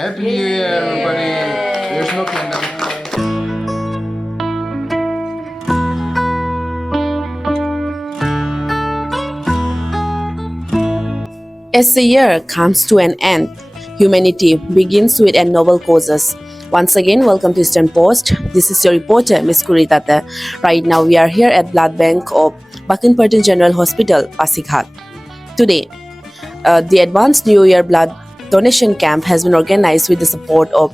Happy New Year, everybody. There's no candle. As the year comes to an end, humanity begins with a noble causes. Once again, welcome to Eastern Post. This is your reporter, Ms. Kuritate. Right now, we are here at Blood Bank of Bakinpertin General Hospital, Pasighat. Today, the Advanced New Year Blood Donation Camp has been organized with the support of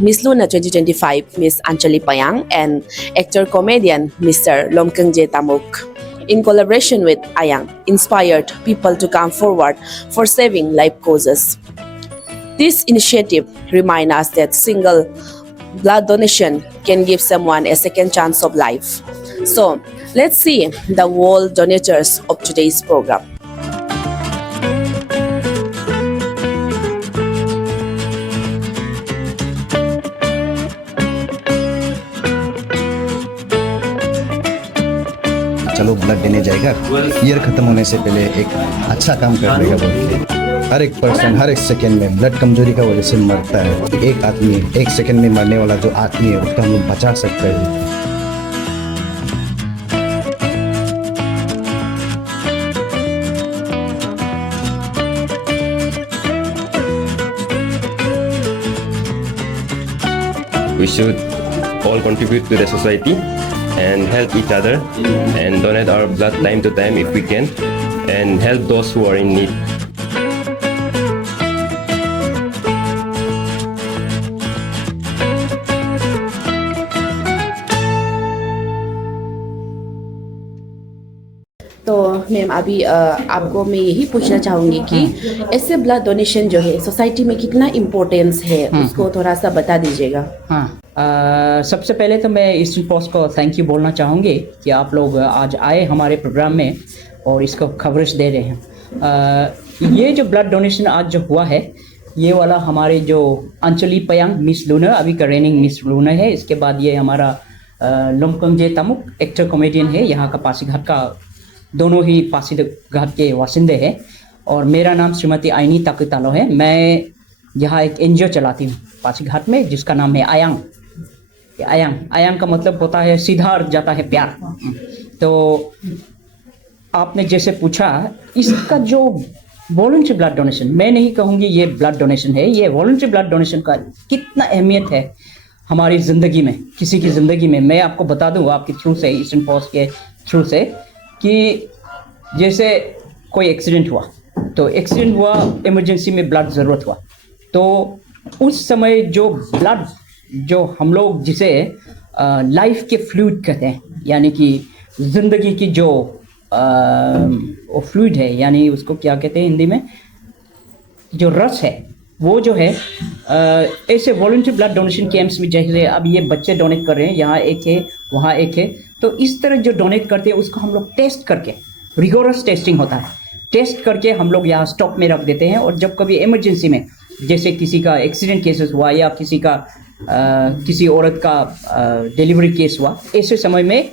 Miss Luna 2025, Miss Anchali Payang, and actor-comedian Mr. Lomkangje Tamuk. In collaboration with Ayang, inspired people to come forward for saving life causes. This initiative reminds us that single blood donation can give someone a second chance of life. So, let's see the whole donators of today's program. चलो blood देने जाएगा, year खत्म होने से पहले एक अच्छा काम करने का बोल के हर एक पर्सन हर एक सेकंड में ब्लड कमजोरी का वजह से मरता है। एक आदमी एक सेकंड में मरने वाला जो आदमी है उसका हम लोग बचा सकते हैं। We should all contribute to the society and help each other and donate our blood time to time if we can and help those who are in need. तो मैम अभी आपको मैं यही पूछना चाहूँगी कि ऐसे ब्लड डोनेशन जो है सोसाइटी में कितना इम्पोर्टेंस है उसको थोड़ा सा बता दीजिएगा। हाँ, सबसे पहले तो मैं ईस्टर्न पोस्ट को थैंक यू बोलना चाहूँगी कि आप लोग आज आए हमारे प्रोग्राम में और इसको कवरेज दे रहे हैं। ये जो ब्लड डोनेशन आज जो हुआ है ये वाला हमारे जो अंचली पयांग मिस लूना अभी का रेनिंग मिस लूना है। इसके बाद ये हमारा लोमकंगजे तामुक एक्टर कॉमेडियन है, यहाँ का पासीघाट का दोनों ही पासीघाट के वासिंदे हैं। और मेरा नाम श्रीमती आइनी ताकुतालो है। मैं यहाँ एक एनजीओ चलाती हूँ पासीघाट में जिसका नाम है आयांग। आयांग का मतलब होता है सीधा अर्थ जाता है प्यार। तो आपने जैसे पूछा इसका जो वॉलंटरी ब्लड डोनेशन, मैं नहीं कहूँगी ये ब्लड डोनेशन है, ये वॉलंटरी ब्लड डोनेशन का कितना अहमियत है हमारी ज़िंदगी में, किसी की ज़िंदगी में। मैं आपको बता दूँ आपके थ्रू से, ईस्टर्न पोस्ट के थ्रू से, कि जैसे कोई एक्सीडेंट हुआ तो एक्सीडेंट हुआ, इमरजेंसी में ब्लड ज़रूरत हुआ, तो उस समय जो ब्लड जो हम लोग जिसे लाइफ के फ्लूइड कहते हैं, यानी कि ज़िंदगी की जो वो फ्लूइड है, यानी उसको क्या कहते हैं हिंदी में, जो रस है, वो जो है ऐसे वॉलंटरी ब्लड डोनेशन कैंप्स में जैसे अब ये बच्चे डोनेट कर रहे हैं, यहाँ एक है वहाँ एक है, तो इस तरह जो डोनेट करते हैं उसको हम लोग टेस्ट करके, रिगोरस टेस्टिंग होता है, टेस्ट करके हम लोग यहाँ स्टॉक में रख देते हैं। और जब कभी इमरजेंसी में जैसे किसी का एक्सीडेंट केसेस हुआ या किसी का किसी औरत का डिलीवरी केस हुआ, ऐसे समय में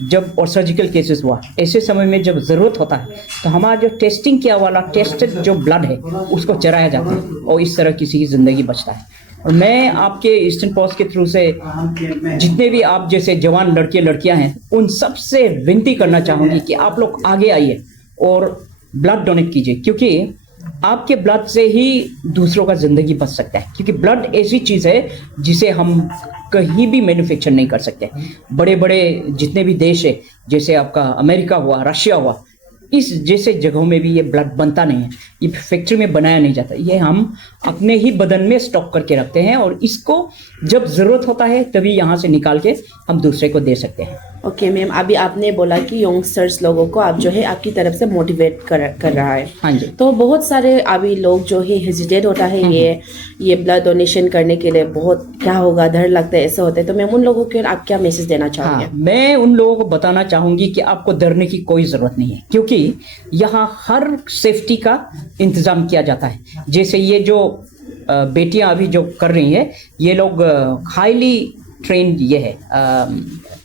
जब, और सर्जिकल केसेस हुआ, ऐसे समय में जब ज़रूरत होता है तो हमारा जो टेस्टिंग किया वाला टेस्टेड जो ब्लड है उसको चढ़ाया जाता है और इस तरह किसी की ज़िंदगी बचता है। और मैं आपके ईस्टर्न पोस्ट के थ्रू से जितने भी आप जैसे जवान लड़के लड़कियां हैं उन सब से विनती करना चाहूँगी कि आप लोग आगे आइए और ब्लड डोनेट कीजिए, क्योंकि आपके ब्लड से ही दूसरों का ज़िंदगी बच सकता है। क्योंकि ब्लड ऐसी चीज़ है जिसे हम कहीं भी मैन्युफैक्चर नहीं कर सकते। बड़े बड़े जितने भी देश है, जैसे आपका अमेरिका हुआ, रशिया हुआ, इस जैसे जगहों में भी ये ब्लड बनता नहीं है, ये फैक्ट्री में बनाया नहीं जाता, ये हम अपने ही बदन में स्टॉक करके रखते हैं और इसको जब ज़रूरत होता है तभी यहाँ से निकाल के हम दूसरे को दे सकते हैं। ओके मैम, अभी आपने बोला कि यंगस्टर्स लोगों को आप जो है आपकी तरफ से मोटिवेट कर रहा है। हाँ जी। तो बहुत सारे अभी लोग जो है हेजिटेट होता है ये ब्लड डोनेशन करने के लिए, बहुत क्या होगा, डर लगता है, ऐसे होता है, तो मैम उन लोगों को आप क्या मैसेज देना चाहोगे? हाँ, मैं उन लोगों को बताना चाहूँगी कि आपको डरने की कोई ज़रूरत नहीं है, क्योंकि यहाँ हर सेफ्टी का इंतज़ाम किया जाता है। जैसे ये जो बेटियां अभी जो कर रही हैं, ये लोग हाईली ट्रेंड ये है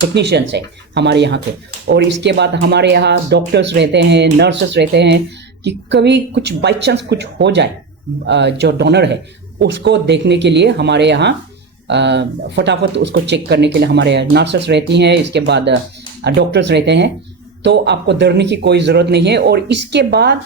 टेक्नीशियंस है हमारे यहाँ के। और इसके बाद हमारे यहाँ डॉक्टर्स रहते हैं, नर्सेस रहते हैं, कि कभी कुछ बाई चांस कुछ हो जाए जो डोनर है उसको देखने के लिए हमारे यहाँ फटाफट उसको चेक करने के लिए हमारे नर्सेस रहती हैं, इसके बाद डॉक्टर्स रहते हैं। तो आपको डरने की कोई ज़रूरत नहीं है। और इसके बाद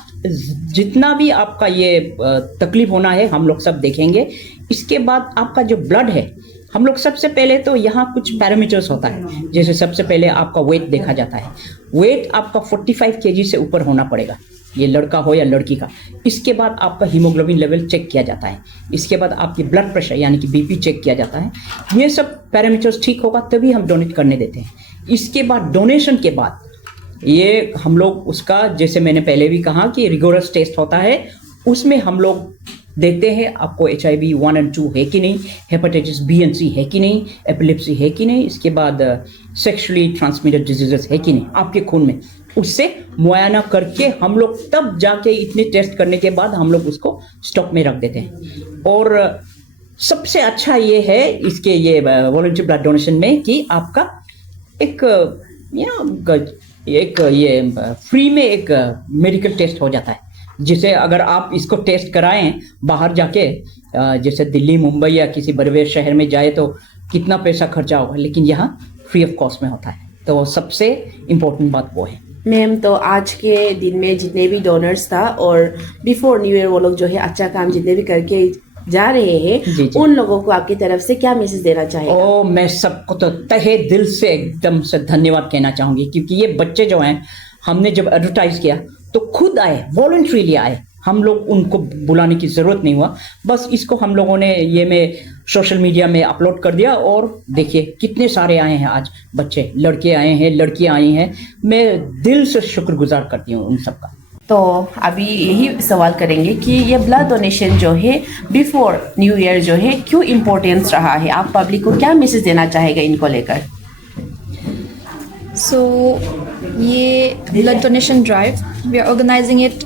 जितना भी आपका ये तकलीफ होना है हम लोग सब देखेंगे। इसके बाद आपका जो ब्लड है, हम लोग सबसे पहले तो यहाँ कुछ पैरामीटर्स होता है, जैसे सबसे पहले आपका वेट देखा जाता है। वेट आपका 45 kg से ऊपर होना पड़ेगा, ये लड़का हो या लड़की का। इसके बाद आपका हीमोग्लोबिन लेवल चेक किया जाता है। इसके बाद आपकी ब्लड प्रेशर यानी कि बीपी चेक किया जाता है। ये सब पैरामीटर्स ठीक होगा तभी हम डोनेट करने देते हैं। इसके बाद डोनेशन के बाद ये हम लोग उसका, जैसे मैंने पहले भी कहा कि रिगोरस टेस्ट होता है, उसमें हम लोग देखते हैं आपको HIV 1 और 2 है कि नहीं, हेपेटाइटिस B और C है कि नहीं, एपिलेप्सी है कि नहीं, इसके बाद सेक्सुअली ट्रांसमिटेड डिजीजेस है कि नहीं आपके खून में। उससे मुआयना करके हम लोग तब जाके इतने टेस्ट करने के बाद हम लोग उसको स्टॉक में रख देते हैं। और सबसे अच्छा ये है इसके ये वॉलंटियर ब्लड डोनेशन में कि आपका एक ये फ्री में एक मेडिकल टेस्ट हो जाता है, जिसे अगर आप इसको टेस्ट कराएं बाहर जाके, जैसे दिल्ली, मुंबई या किसी बड़े शहर में जाए तो कितना पैसा खर्चा होगा, लेकिन यहाँ फ्री ऑफ कॉस्ट में होता है। तो सबसे इम्पोर्टेंट बात वो है। मैम, तो आज के दिन में जितने भी डोनर्स था और बिफोर न्यू ईयर वो लोग जो है अच्छा काम जितने भी करके जा रहे हैं, जी। उन लोगों को आपकी तरफ से क्या मैसेज देना चाहिए? मैं सबको तो तहे दिल से एकदम से धन्यवाद कहना चाहूँगी, क्योंकि ये बच्चे जो हैं, हमने जब एडवर्टाइज किया तो खुद आए, वॉलंटरीली आए। हम लोग उनको बुलाने की ज़रूरत नहीं हुआ, बस इसको हम लोगों ने ये में सोशल मीडिया में अपलोड कर दिया और देखिए कितने सारे आए हैं आज बच्चे, लड़के आए हैं, लड़कियां आई हैं। मैं दिल से शुक्रगुजार करती हूँ उन सबका। तो अभी यही सवाल करेंगे कि ये ब्लड डोनेशन जो है बिफोर न्यू ईयर जो है क्यों इम्पोर्टेंस रहा है? आप पब्लिक को क्या मैसेज देना चाहेगा इनको लेकर? So, ये blood donation drive, we are organizing it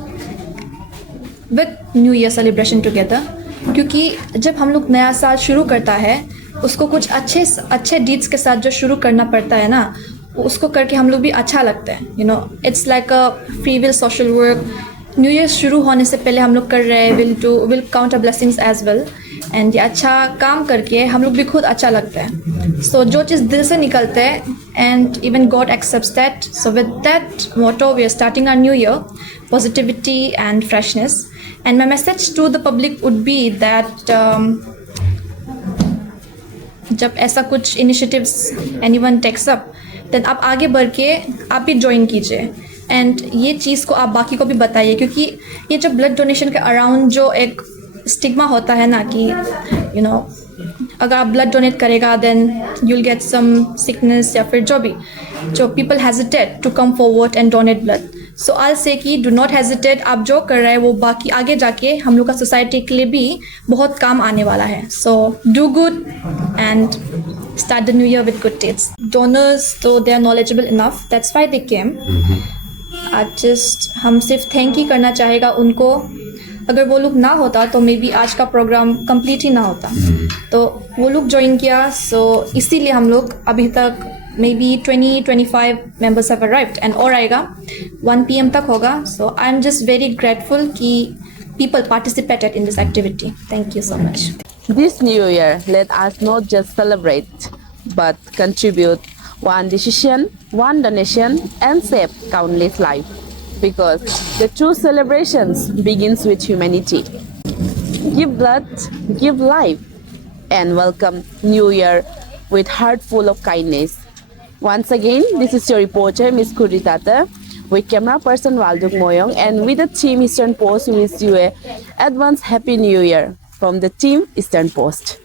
with New Year celebration together, क्योंकि जब हम लोग नया साल शुरू करता है उसको कुछ अच्छे डीड्स के साथ जो शुरू करना पड़ता है ना, उसको करके हम लोग भी अच्छा लगता है। You know, it's like a free will social work. New year शुरू होने से पहले हम लोग कर रहे हैं, will count a blessings as well, and ये अच्छा काम करके हम लोग भी खुद अच्छा लगता है। सो जो चीज़ दिल से निकलता है and even God accepts that. So with that motto we are starting our new year, positivity and freshness. And my message to the public would be that जब ऐसा कुछ initiatives anyone takes up, then आप आगे बढ़ के आप भी join कीजिए एंड ये चीज़ को आप बाकी को भी बताइए, क्योंकि ये जो ब्लड डोनेशन के अराउंड जो एक स्टिग्मा होता है ना कि यू नो अगर आप ब्लड डोनेट करेगा then you will get some sickness या फिर जो भी, जो people hesitate to come forward and donate blood. So I say कि डू नॉट हेजिटेट, आप जो कर रहे हैं वो बाकी आगे जाके हम लोग का सोसाइटी के लिए भी बहुत काम आने वाला है। So do good and start the new year with good deeds. Donors, though they are knowledgeable enough, that's why they came. हम सिर्फ थैंक ही करना चाहेगा उनको। अगर वो लोग ना होता तो मे बी आज का प्रोग्राम कंप्लीट ही ना होता। तो वो लोग ज्वाइन किया, सो इसीलिए हम लोग अभी तक may be 20-25 members have arrived and और आएगा 1 PM तक होगा। So I'm just very grateful कि people participated in this activity. Thank you so much. This new year, let us not just celebrate, but contribute one decision, one donation, and save countless lives. Because the true celebrations begins with humanity. Give blood, give life, and welcome New Year with heart full of kindness. Once again, this is your reporter, Ms. Kuritata, with camera person Walduk Moyong, and with the team Eastern Post, we wish you a advance Happy New Year from the team Eastern Post.